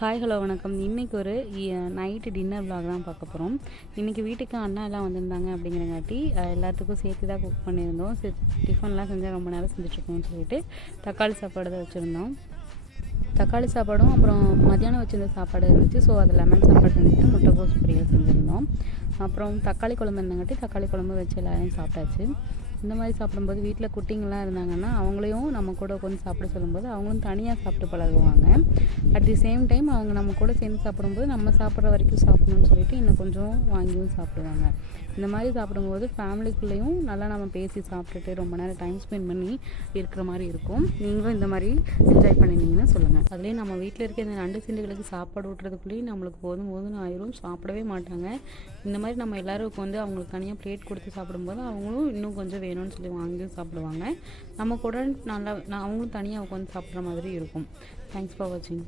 Hi hello வணக்கம். இன்றைக்கி ஒரு நைட்டு டின்னர் vlog தான் பார்க்க போகிறோம். இன்றைக்கி வீட்டுக்கு அண்ணா எல்லாம் வந்திருந்தாங்க அப்படிங்கிறங்காட்டி எல்லாத்துக்கும் சேர்த்து தான் குக் பண்ணியிருந்தோம். டிஃபன்லாம் செஞ்சால் ரொம்ப நேரம் செஞ்சுட்ருக்கோம்னு சொல்லிட்டு தக்காளி சாப்பாடு தான் வச்சுருந்தோம். தக்காளி சாப்பாடும் அப்புறம் மத்தியானம் வச்சுருந்த சாப்பாடு இருந்துச்சு. ஸோ அது லெமன் சாப்பாடு செஞ்சுட்டு முட்டைக்கோஸ் பொரியல் செஞ்சுருந்தோம். அப்புறம் தக்காளி குழம்பு இருந்தங்காட்டி தக்காளி குழம்பு வச்சு எல்லாரையும் சாப்பிட்டாச்சு. இந்த மாதிரி சாப்பிடும்போது வீட்டில் குட்டிங்கெலாம் இருந்தாங்கன்னா அவங்களையும் நம்ம கூட உட்காந்து சாப்பிட சொல்லும்போது அவங்களும் தனியாக சாப்பிட்டு பழகுவாங்க. அட் தி சேம் டைம் அவங்க நம்ம கூட சேர்ந்து சாப்பிடும்போது நம்ம சாப்பிட்ற வரைக்கும் சாப்பிடணும்னு சொல்லிட்டு இன்னும் கொஞ்சம் வாங்கியும் சாப்பிடுவாங்க. இந்த மாதிரி சாப்பிடும்போது ஃபேமிலிக்குள்ளேயும் நல்லா நம்ம பேசி சாப்பிட்டுட்டு ரொம்ப நேரம் டைம் ஸ்பெண்ட் பண்ணி இருக்கிற மாதிரி இருக்கும். நீங்களும் இந்த மாதிரி என்ஜாய் பண்ணியிருந்தீங்கன்னா சொல்லுங்கள். அதுலேயும் நம்ம வீட்டில் இருக்க இந்த நண்டு சிண்டுகளுக்கு சாப்பாடு ஊட்டுறதுக்குள்ளேயும் நம்மளுக்கு போதும் போதும்னு ஆயிரும், சாப்பிடவே மாட்டாங்க. இந்த மாதிரி நம்ம எல்லோரும் வந்து அவங்களுக்கு தனியாக பிளேட் கொடுத்து சாப்பிடும்போது அவங்களும் இன்னும் கொஞ்சம் வேணும்னு சொல்லி வாங்கியும் சாப்பிடுவாங்க. நம்ம கூட நல்லா அவங்களும் தனியாக உட்காந்து சாப்பிட்ற மாதிரி இருக்கும். தேங்க்ஸ் ஃபார் வாட்சிங்.